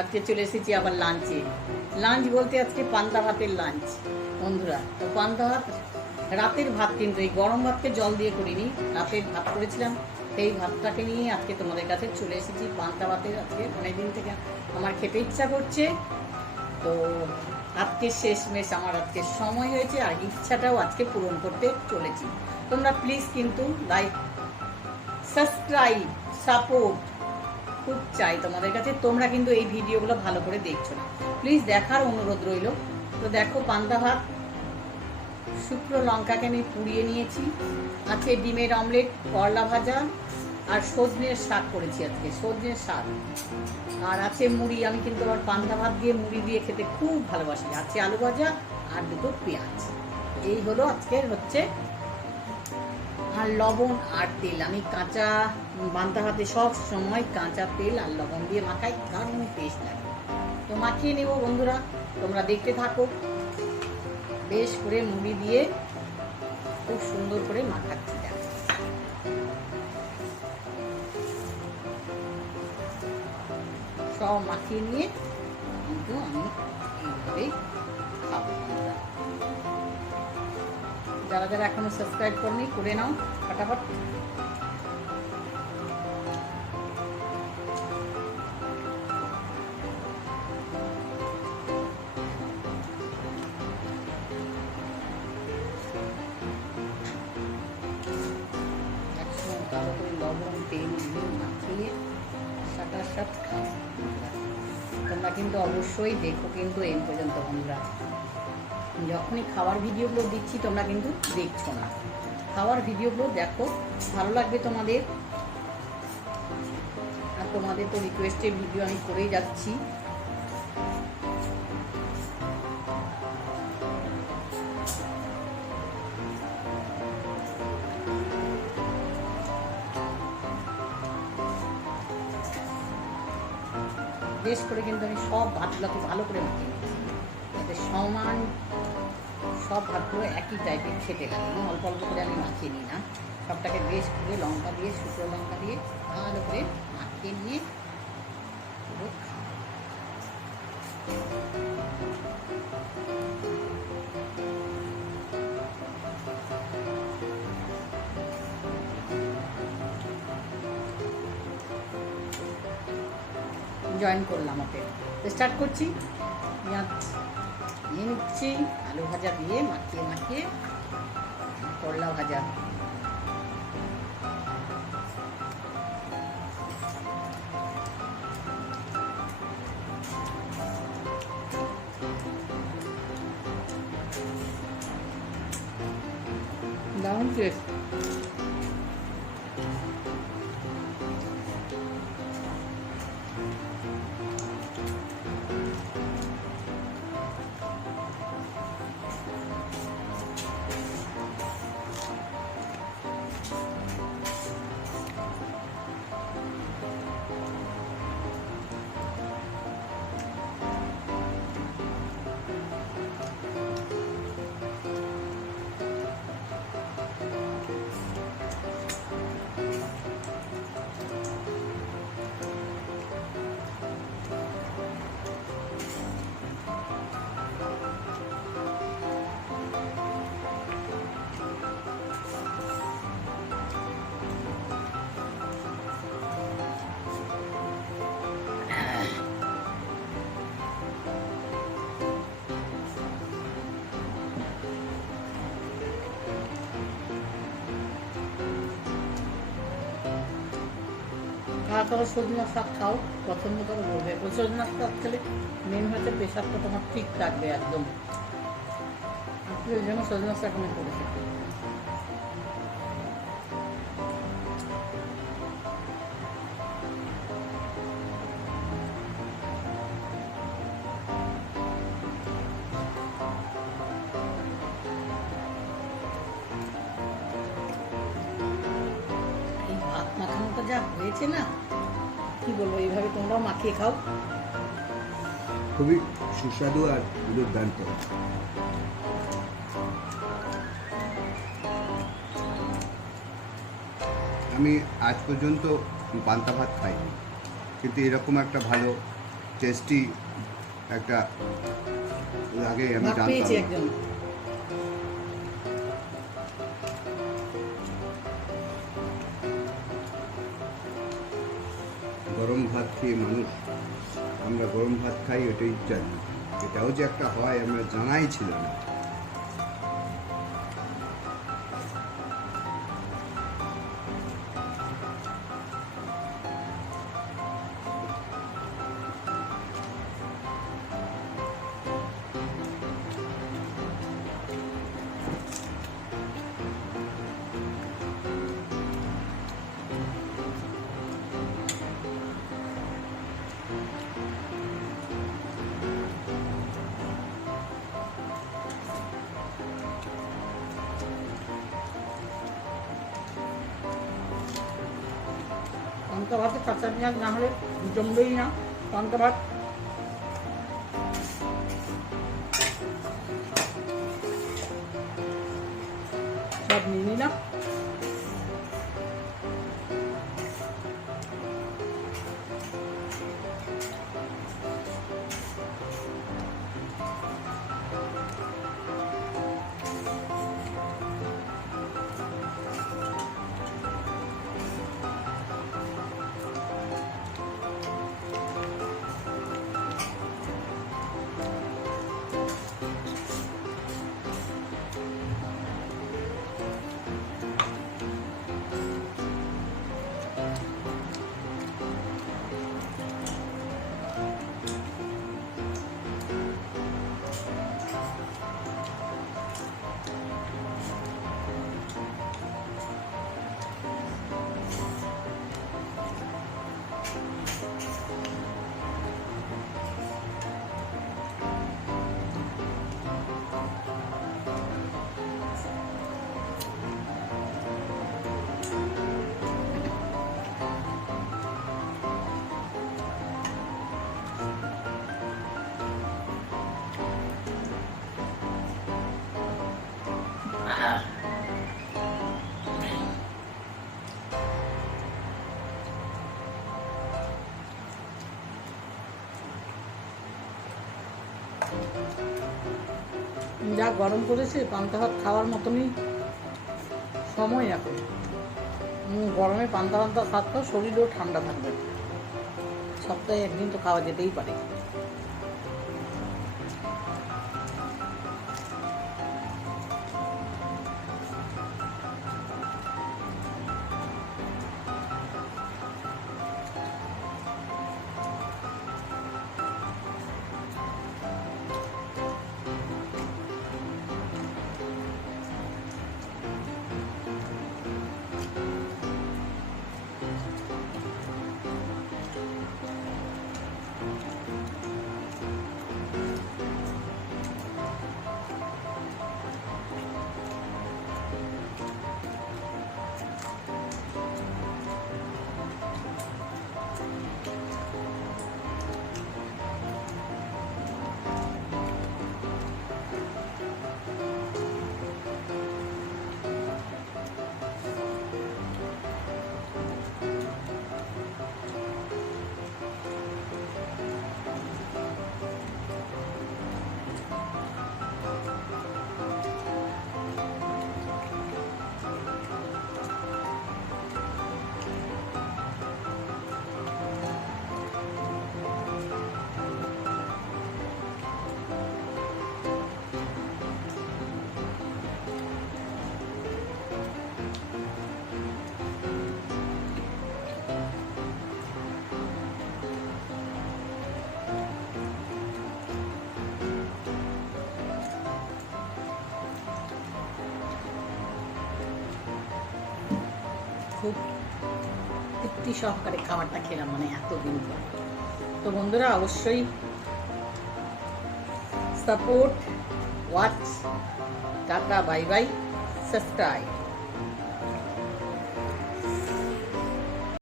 আজকে চলে এসেছি আবার লাঞ্চে। লাঞ্চ বলতে আজকে পান্তা ভাতের লাঞ্চ বন্ধুরা। তো পান্তা ভাত রাতের ভাত, কিন্তু এই গরম ভাতকে জল দিয়ে করিনি, রাতের ভাত করেছিলাম। সেই ভাতটাকে নিয়ে আজকে তোমাদের কাছে চলে এসেছি। পান্তা ভাতের আজকে অনেকদিন থেকে আমার খেতে ইচ্ছা করছে, তো আজকে শেষমেশ আমার আজকে সময় হয়েছে, আর ইচ্ছাটাও আজকে পূরণ করতে চলেছি। তোমরা প্লিজ কিন্তু লাইক, সাবস্ক্রাইব, সাপোর্ট খুব চাই তোমাদের কাছে। তোমরা কিন্তু এই ভিডিওগুলো ভালো করে দেখছো না, প্লিজ দেখার অনুরোধ রইল। তো দেখো, পান্তা ভাত, শুকনো লঙ্কাকে আমি পুড়িয়ে নিয়েছি, আছে ডিমের অমলেট, করলা ভাজা, আর সজনের শাক করেছি আজকে, সজনের শাক, আর আছে মুড়ি। আমি কিন্তু আবার পান্তা ভাত দিয়ে মুড়ি দিয়ে খেতে খুব ভালোবাসি। আছে আলু ভাজা আর দুটো পেঁয়াজ। এই হলো আজকের হচ্ছে। আর লবণ আর তেল, আমি কাঁচা পান্তা ভাতে সব সময় কাঁচা তেল আর লবণ দিয়ে মাখাই, দারুণ টেস্ট লাগে। তো মাখিয়ে নেব বন্ধুরা, তোমরা দেখতে থাকো। বেশ করে মুড়ি দিয়ে খুব সুন্দর করে মাখাচ্ছি। সব মাখিয়ে নিয়ে কিন্তু আমি এইভাবেই খাবো। যারা যারা এখনো সাবস্ক্রাইব করেনি করে নাও ফটাফট। একসঙ্গে ভালো করে লবণ তেল দিয়ে মাখিয়ে সাটার সাথ খাও। তোমরা কিন্তু অবশ্যই দেখো কিন্তু এই পর্যন্ত বন্ধুরা। যখনই খাওয়ার ভিডিওগুলো দিচ্ছি তোমরা কিন্তু দেখছো না, খাওয়ার ভিডিওগুলো দেখো, ভালো লাগবে তোমাদের। আর তোমাদের তো রিকোয়েস্টের ভিডিও আমি করেই যাচ্ছি। বেশ করে কিন্তু আমি সব ভাতগুলোকে ভালো করে মাখিয়ে নিচ্ছি, যাতে সমান সব ভাতগুলো একই টাইপের খেতে লাগে। অল্প অল্প করে আমি মাখিয়ে নিই না, সবটাকে বেশ করে লঙ্কা দিয়ে, শুকনো লঙ্কা দিয়ে ভালো করে মাখিয়ে নিয়ে পুরো জয়েন করলাম। ওকে, স্টার্ট করছি। পেঁয়াজ নিয়ে নিচ্ছি, আলু ভাজা দিয়ে মাখিয়ে মাখিয়ে, করলা ভাজা, দারুণ টেস্ট। তারপরে সজনা শাক খাও, পছন্দ করে বলবে। ওই সজনা শাক খেলে মেন হচ্ছে প্রেশারটা তোমার ঠিক থাকবে একদম। ওই জন্য সজনা শাক আমি করেছি। এই ভাত মাখানোটা যা হয়েছে না, কি বলবো, এইভাবে তোমরাও মাখিয়ে খাও, খুবই সুস্বাদু আর দুর্দান্ত। আমি আজ পর্যন্ত পান্তা ভাত খাইনি, কিন্তু এরকম একটা ভালো টেস্টি একটা লাগে আমি ভাত পেয়েছি জানতাম। একজন। গরম ভাত খেয়ে মানুষ, আমরা গরম ভাত খাই এটাই জানি, এটাও যে একটা হয় আমরা জানাই ছিল না। পান্তা ভাতে কাঁচা পেঁয়াজ না হলে জমবেই না পান্তা ভাত। সব নিয়ে নিলাম। যা গরম করেছে পান্তা ভাত খাওয়ার মতনই সময় এখন। গরমে পান্তা পান্তা ভাত খাও, শরীরও ঠান্ডা থাকবে। সপ্তাহে একদিন তো খাওয়া যেতেই পারে। খুব তৃপ্তি সহকারে খাবারটা খেলাম, মানে এতদিন পর। তো বন্ধুরা অবশ্যই support, watch, tata, bye bye, subscribe.